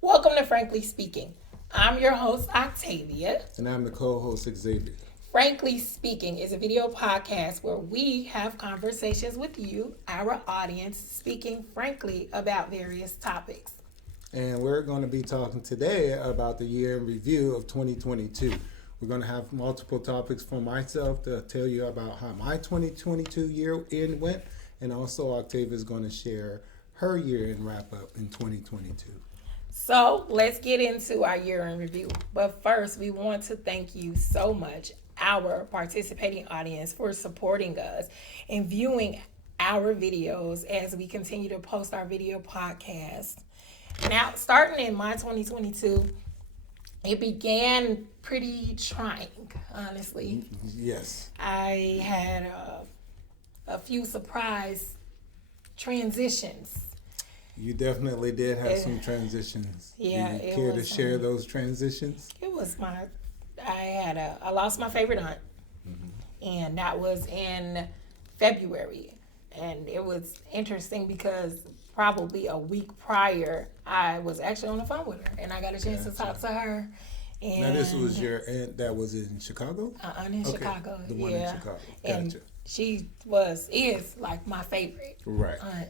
Welcome to Frankly Speaking. I'm your host, Octavia. And I'm the co-host, Xavier. Frankly Speaking is a video podcast where we have conversations with you, our audience, speaking frankly about various topics. And we're going to be talking today about the year in review of 2022. We're going to have multiple topics for myself to tell you about how my 2022 year end went. And also Octavia is going to share her year end wrap up in 2022. So let's get into our year in review. But first, we want to thank you so much, our participating audience, for supporting us and viewing our videos as we continue to post our video podcast. Now, starting in my 2022, it began pretty trying, honestly. Yes. I had a few surprise transitions. You definitely did have some transitions. Yeah, Do you care to share those transitions? It was I lost my favorite aunt, and that was in February, and it was interesting because probably a week prior, I was actually on the phone with her, and I got a chance to talk to her. And now, this was your aunt that was in Chicago? In Chicago, the one in Chicago. Gotcha. And she is like my favorite aunt.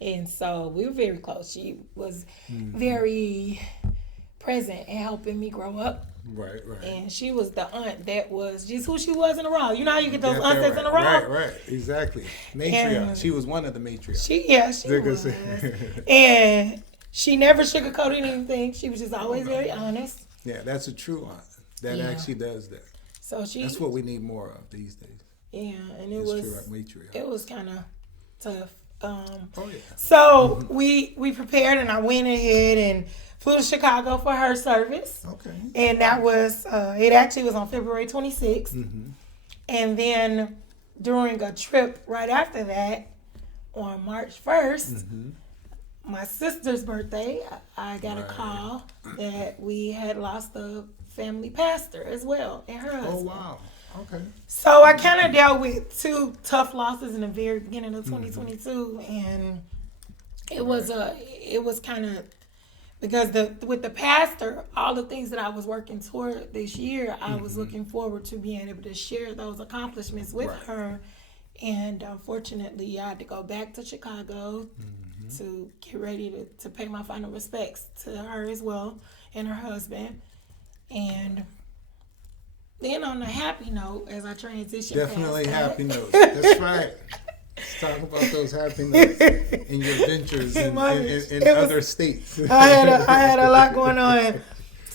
And so we were very close. She was very present and helping me grow up. Right. And she was the aunt that was just who she was in the role. You know how you get those aunts that's in the role? Right, exactly. Matriarch. And she was one of the matriarchs. She was. And she never sugarcoated anything. She was just always very honest. Yeah, that's a true aunt that actually does that. So that's what we need more of these days. Yeah, and it was kind of tough. So we prepared, and I went ahead and flew to Chicago for her service. Okay. And that was it actually was on February 26th. Mm-hmm. And then during a trip right after that, on March 1st, my sister's birthday, I got a call that we had lost a family pastor as well, and her husband. Oh, wow. Okay. So I kind of dealt with two tough losses in the very beginning of 2022, and it was kind of because with the pastor, all the things that I was working toward this year, I was looking forward to being able to share those accomplishments with her, and unfortunately, I had to go back to Chicago to get ready to pay my final respects to her as well and her husband, and. Then on a happy note, as I transition definitely happy notes. That's right. Let's talk about those happy notes in your ventures in other states. I had a lot going on.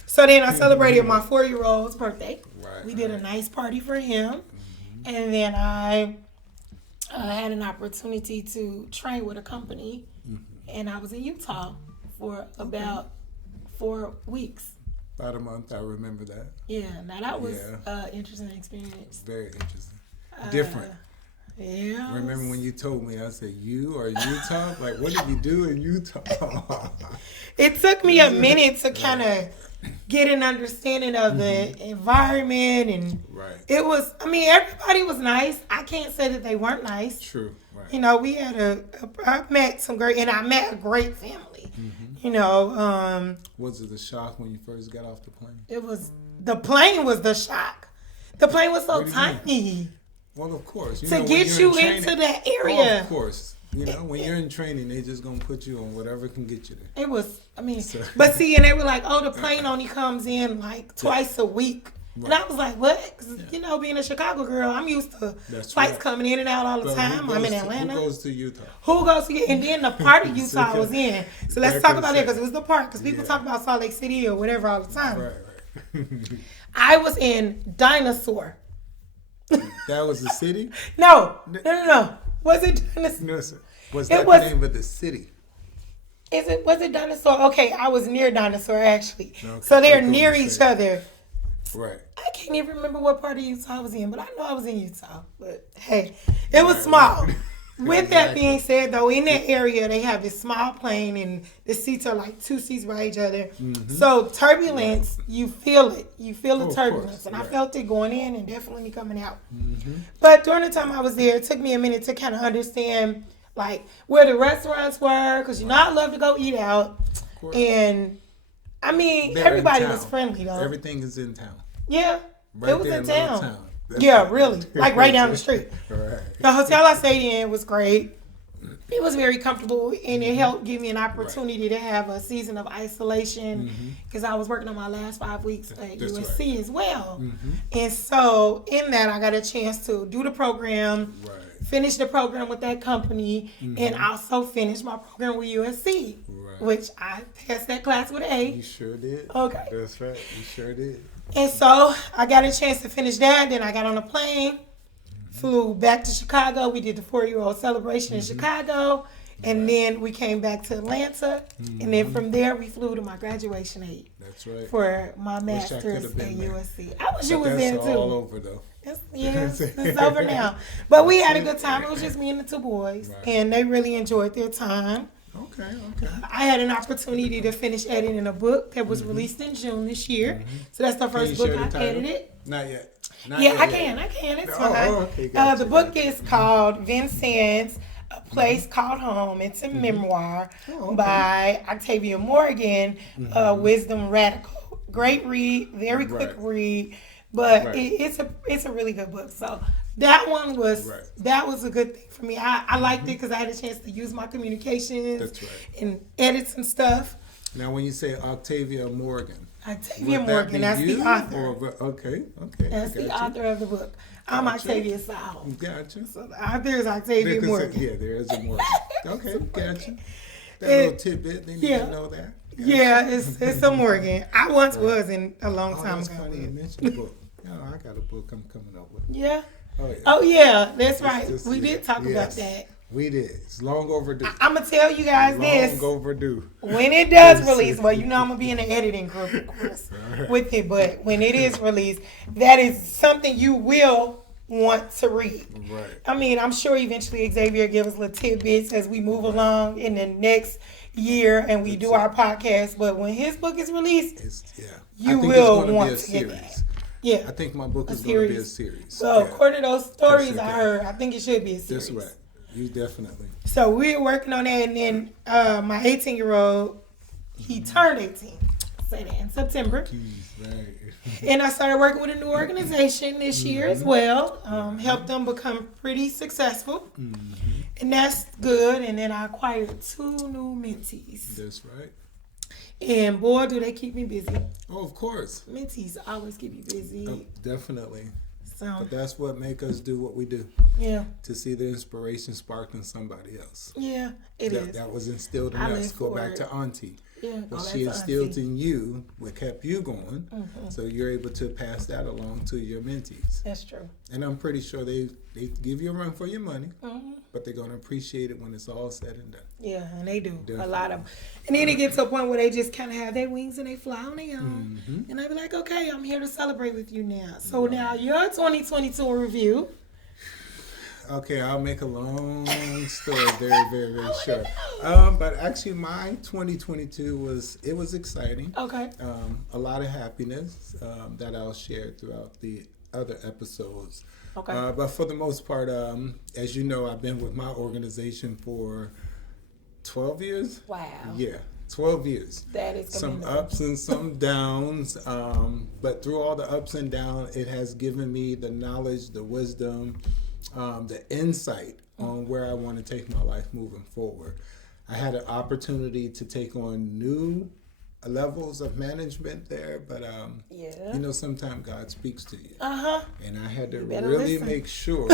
So then I celebrated my 4-year-old's birthday. Right. We did a nice party for him. And then I had an opportunity to train with a company. And I was in Utah for about 4 weeks. About a month, I remember that. Yeah, now that was an interesting experience. Very interesting. Different. Yeah. Remember when you told me, I said, you are Utah? Like, what did you do in Utah? It took me a minute to kind of get an understanding of the environment. And it was, everybody was nice. I can't say that they weren't nice. True. Right. You know, we had I met a great family. You know, was it a shock when you first got off the plane? The plane was the shock. The plane was so tiny. Well, of course. To get you into that area. Oh, of course. You know, when you're in training, they just going to put you on whatever can get you there. It was, but see, and they were like, oh, the plane only comes in like twice a week. Right. And I was like, what? Because, being a Chicago girl, I'm used to flights coming in and out all the time. I'm in Atlanta. Who goes to Utah? And then the part of Utah I was in. So let's talk about that because it was the part. Because people talk about Salt Lake City or whatever all the time. Right. I was in Dinosaur. That was the city? No. Was it Dinosaur? No, sir. Was that the name of the city? Was it Dinosaur? Okay, I was near Dinosaur actually. Okay. So they're near each other. Right. I can't even remember what part of Utah I was in, but I know I was in Utah. But hey, it was small. With that being said, though, in that area, they have this small plane, and the seats are like 2 seats by each other. So turbulence, you feel it. You feel the turbulence. And I felt it going in and definitely coming out. But during the time I was there, it took me a minute to kind of understand, like, where the restaurants were. Because, I love to go eat out. And I mean, They're in everybody was town. friendly though. Everything is in town. Yeah, Right it was there in little town. That's Yeah, right. really, like right down the street. Right. The hotel I stayed in was great. It was very comfortable, and it helped give me an opportunity to have a season of isolation because I was working on my last 5 weeks at That's USC right. as well. And so in that, I got a chance to do the program, Right. finish the program with that company, and also finish my program with USC, Right. which I passed that class with an You A. sure did. Okay. That's right. You sure did. And so I got a chance to finish that. Then I got on a plane, flew back to Chicago. We did the 4-year-old celebration in Chicago. And then we came back to Atlanta. And then from there, we flew to my graduation aid That's right. for my I master's could've at been there. USC. I wish you But was there that's too. all over though. It's over now. But we had a good time. It was just me and the two boys. Right. And they really enjoyed their time. Okay. I had an opportunity to finish editing a book that was released in June this year. So that's the Can you first book share the I title? edited. Not yet. Yeah, I can. It's fine. Okay, gotcha, The book gotcha. is called Vincennes, A Place Called Home. It's a memoir okay. by Octavia Morgan, Wisdom Radical. Great read, very quick Right. read, but Right. it's a really good book. So that one was Right. that was a good thing for me. I liked it because I had a chance to use my communications That's right. and edit some stuff. Now, when you say Octavia Morgan, Octavia would that Morgan, be that's you? the author. Or, okay. That's the author of the book. I'm Gotcha. Octavia Sal. Gotcha. So the author is Octavia Morgan. Yeah, there is a Morgan. Okay, gotcha. That It- little tidbit, they need yeah. to know that. Yeah, it's a Morgan. I once was in a long Oh, time that's ago. funny you mentioned the book. Yeah, I got a book I'm coming up with. Yeah. Oh, yeah. Oh yeah, that's right. This We year. did talk about Yes, that. We did. It's long overdue. I'm gonna tell you guys this. Long overdue. When it does Yes. release, well, you know I'm gonna be in the editing group, of course, Alright. with it. But when it is released, that is something you will want to read. Right. I mean, I'm sure eventually Xavier give us little tidbits as we move along in the next year and we do our podcast. But when his book is released, It's you I think will it's gonna want be a to get series. that. Yeah. I think my book A is going to be a series. series. So Yeah. according to those stories That's I okay. heard, I think it should be a series. That's right. You definitely. So we're working on that, and then my 18-year-old, he turned 18. Say that in September. Right. And I started working with a new organization this year as well. Helped them become pretty successful. And that's good. And then I acquired 2 new mentees. That's right. And boy, do they keep me busy. Oh, of course. Mentees always keep you busy. Oh, definitely. So, But that's what make us do what we do. yeah. To see the inspiration sparked in somebody else. Yeah, it is. That was instilled in I us. live Go for back it. to Auntie. Yeah, What go she back to instilled Auntie. in you, what kept you going, so you're able to pass that along to your mentees. That's true. And I'm pretty sure they give you a run for your money, but they're going to appreciate it when it's all said and done. Yeah, and they do. Definitely. A lot of them. And then it gets to a point where they just kind of have their wings and they fly on their own. And I be like, okay, I'm here to celebrate with you now. So now your 2022 review. Okay, I'll make a long story very, very, very short. But actually, my 2022 was exciting. Okay. A lot of happiness that I'll share throughout the other episodes. Okay. But for the most part, as you know, I've been with my organization for 12 years. Wow. Yeah, 12 years. That is Some commendable. ups and some downs. But through all the ups and downs, it has given me the knowledge, the wisdom, the insight on where I want to take my life moving forward. I had an opportunity to take on new levels of management there, but Yeah. you know, sometimes God speaks to you, Uh-huh. and I had to better really listen. make sure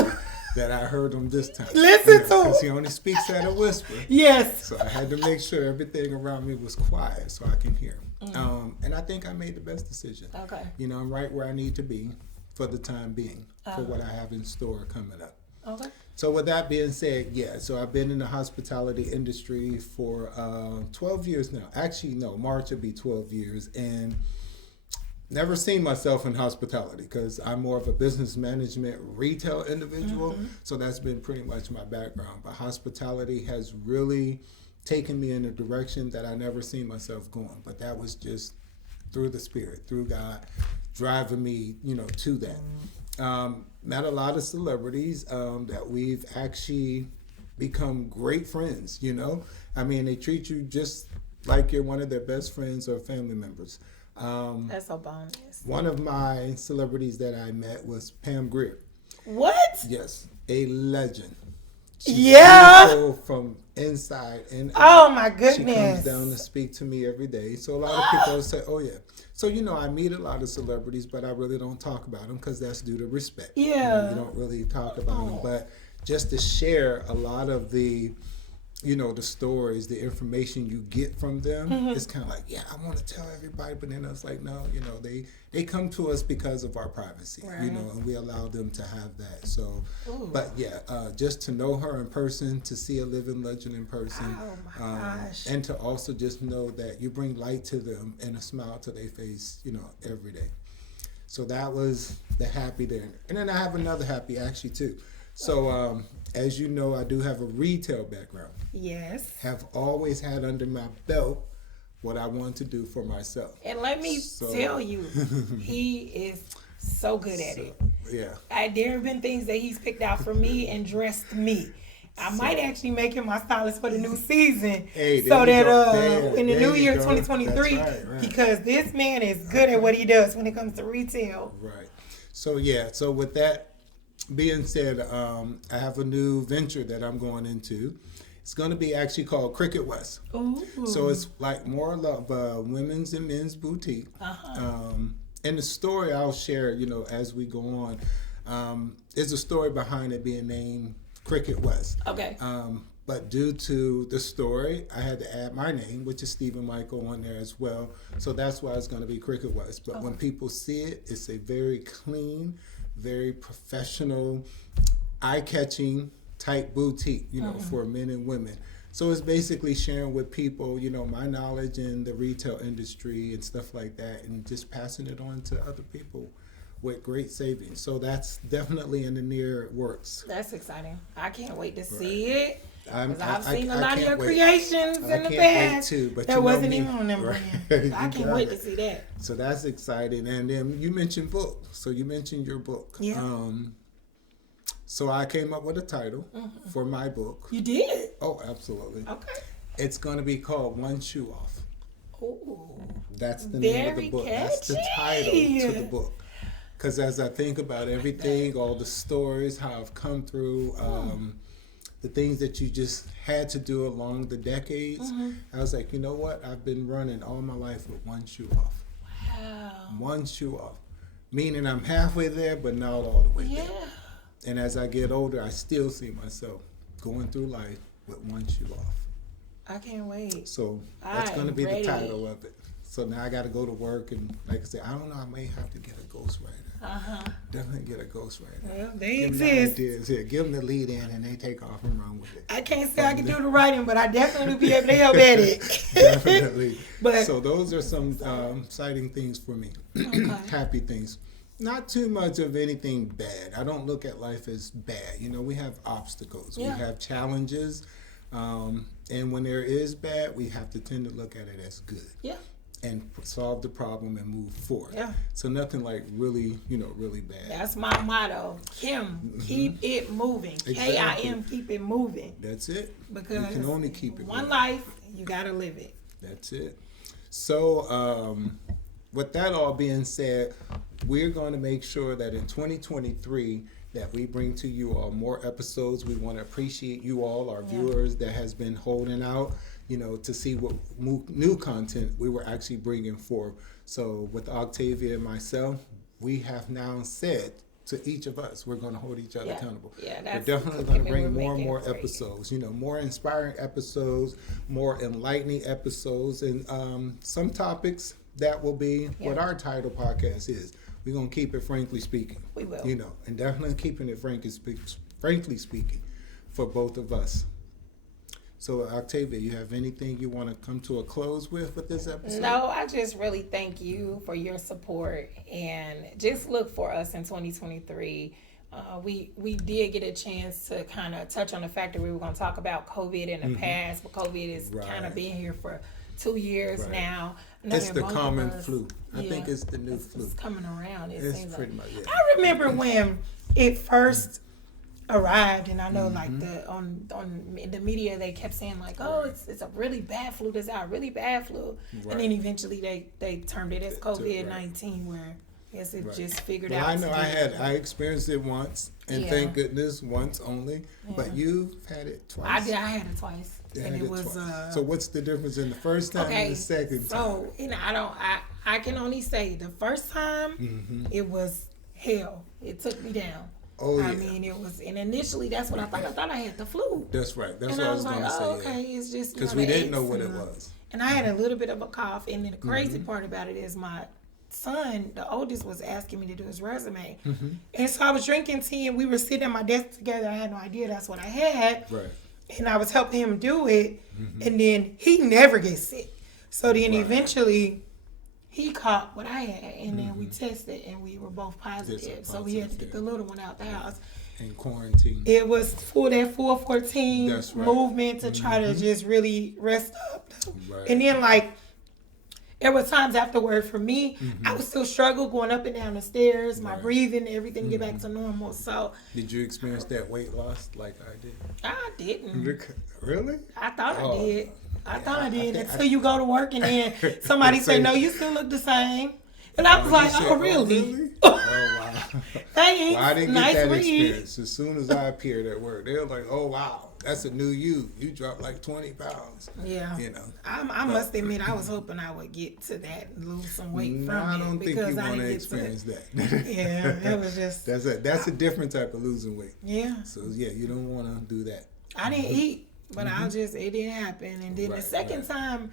that I heard him this time. Listen to because him. he only speaks at a whisper. Yes. So I had to make sure everything around me was quiet so I can hear him. And I think I made the best decision. Okay. You know, I'm right where I need to be for the time being, for what I have in store coming up. Okay. So with that being said, yeah, so I've been in the hospitality industry for 12 years now. Actually, no, March will be 12 years. And never seen myself in hospitality because I'm more of a business management retail individual. So that's been pretty much my background. But hospitality has really taken me in a direction that I never seen myself going. But that was just through the Spirit, through God, driving me, you know, to that. Met a lot of celebrities that we've actually become great friends, you know. I mean, they treat you just like you're one of their best friends or family members. That's a bonus. One of my celebrities that I met was Pam Grier. What? Yes, a legend. She's Yeah. beautiful from inside and out. Oh my She goodness. comes down to speak to me every day. So a lot of people say, oh yeah. So, I meet a lot of celebrities, but I really don't talk about them because that's due to respect. Yeah. You don't really talk about them. But just to share a lot of the, the stories, the information you get from them, it's kind of like, yeah, I want to tell everybody. But then I was like, no, they come to us because of our privacy, Right. and we allow them to have that. So, Ooh. but yeah, just to know her in person, to see a living legend in person, Oh my gosh. and to also just know that you bring light to them and a smile to their face, every day. So that was the happy there. And then I have another happy actually too. So as you know, I do have a retail background. Yes. Have always had under my belt what I want to do for myself. And let me tell you, he is so good at it. Yeah. There have been things that he's picked out for me and dressed me. I might actually make him my stylist for the new season. Hey, so there that you go. in the There new you year go. 2023, That's right. because this man is good at what he does when it comes to retail. Right. So yeah. So with that being said, I have a new venture that I'm going into. It's going to be actually called Cricket West. Ooh. So it's like more of a women's and men's boutique. And the story I'll share, as we go on, is a story behind it being named Cricket West. Okay. But due to the story, I had to add my name, which is Stephen Michael, on there as well. So that's why it's going to be Cricket West. But when people see it, it's a very clean, very professional, eye-catching type boutique, for men and women. So it's basically sharing with people, my knowledge in the retail industry and stuff like that, and just passing it on to other people with great savings. So that's definitely in the near works. That's exciting. I can't wait to see it. I'm- 'Cause I've I- seen I a lot of can't your wait. creations I in the can't wait past too, but that you know wasn't me. even on them Right. brands. I You can't got wait it. to see that. So that's exciting. And then you mentioned book. So you mentioned your book. Yeah. So I came up with a title for my book. You did? Oh, absolutely. Okay. It's going to be called One Shoe Off. Ooh. That's the name of Very the book. That's the title catchy. to the book. Because as I think about everything, all the stories, how I've come through, the things that you just had to do along the decades, I was like, you know what? I've been running all my life with one shoe off. Wow. One shoe off. Meaning I'm halfway there, but not all the way Yeah. there. And as I get older, I still see myself going through life with one shoe off. I can't wait. So that's going to I'm be ready. the title of it. So now I got to go to work, and like I said, I don't know, I may have to get a ghostwriter. Definitely get a ghostwriter. Well, they Give them the exist. ideas. Yeah, give them the lead in, and they take off and run with it. I can't say I can do the writing, but I definitely will be able to help at it. Definitely. But So those are some exciting things for me. Happy things. Not too much of anything bad. I don't look at life as bad. We have obstacles. Yeah. We have challenges. And when there is bad, we have to tend to look at it as good. yeah. And solve the problem and move forward. Yeah. So nothing like really, really bad. That's my motto. Kim, keep it moving. Exactly. K-I-M, keep it moving. That's it. Because you can only keep it one moving. life, you gotta live it. That's it. So, with that all being said, we're going to make sure that in 2023 that we bring to you all more episodes. We want to appreciate you all, our viewers that has been holding out, to see what new content we were actually bringing forth. So with Octavia and myself, we have now said to each of us, we're going to hold each other accountable. Yeah, we're that's definitely the going to commitment bring we're more and making more for you. episodes, more inspiring episodes, more enlightening episodes, and some topics that will be what our title podcast is. We're going to keep it frankly speaking. We will. And definitely keeping it frankly speaking for both of us. So, Octavia, you have anything you want to come to a close with this episode? No, I just really thank you for your support, and just look for us in 2023. We did get a chance to kind of touch on the fact that we were going to talk about COVID in the past, but COVID is kind of being here for 2 years now. I know It's that the both of common us- flu. I think it's the new flu. It's coming around. It It's seems pretty like. much, yeah. I remember when it first arrived, and I know like the on the media they kept saying like, oh, it's a really bad flu. This is a really bad flu, and then eventually they termed it as COVID-19, where I guess it just figured out. I know I experienced it once, and thank goodness once only. But you've had it twice. I had it twice, and it was. So what's the difference in the first time and the second time? So I can only say the first time it was hell. It took me down. Oh, yeah. I mean, it was, and initially that's what I thought. I thought I had the flu. That's right. That's and what I was like, going to say. Okay, it's just because we didn't know what it was. And I had a little bit of a cough. And then the crazy part about it is my son, the oldest, was asking me to do his resume. And so I was drinking tea, and we were sitting at my desk together. I had no idea that's what I had. Right. And I was helping him do it. And then he never gets sick. So then eventually he caught what I had, and then we tested, and we were both positive. So we had to get the little one out the house. And quarantine. It was for that 414 movement to try to just really rest up. Right. And then, like, there were times afterward for me, I would still struggle going up and down the stairs, my breathing, everything get back to normal. So, did you experience that weight loss like I did? I didn't. Really? I thought I did. I thought I did until you go to work and then somebody say, no, you still look the same. And I was like, oh, really? Oh, wow. Thanks. Well, I didn't get nice that read. experience. As soon as I appeared at work, they were like, oh, wow, that's a new you. You dropped like 20 pounds. Yeah. You know. I must admit, I was hoping I would get to that and lose some weight from it. I don't think you want to experience that. Yeah, it was just. That's a different type of losing weight. Yeah. So, yeah, you don't want to do that. I didn't eat, but it didn't happen. And then the second time,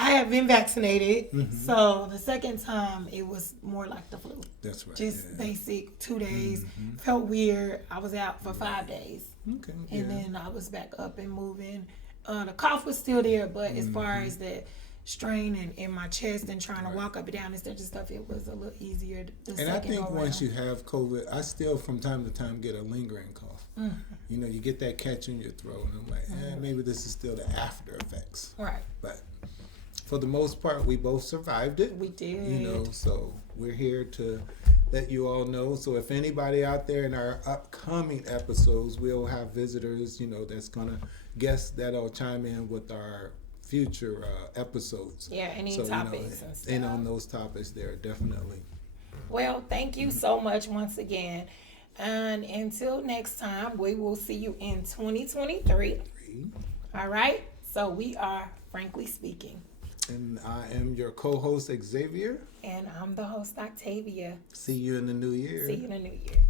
I have been vaccinated, so the second time it was more like the flu. That's right. Just basic, 2 days. Felt weird. I was out for 5 days. Okay. And then I was back up and moving. The cough was still there, but as far as the strain in my chest and trying to walk up and down and such stuff, it was a little easier. And I think once you have COVID, I still from time to time get a lingering cough. You know, you get that catch in your throat, and I'm like, maybe this is still the after effects. Right. But for the most part, we both survived it. We did. You know, so we're here to let you all know. So if anybody out there in our upcoming episodes, we'll have visitors, you know, that's going to guess that'll chime in with our future episodes. Yeah, any topics and stuff. And on those topics there, definitely. Well, thank you so much once again. And until next time, we will see you in 2023. All right? So we are Frankly Speaking. And I am your co-host, Xavier. And I'm the host, Octavia. See you in the new year. See you in the new year.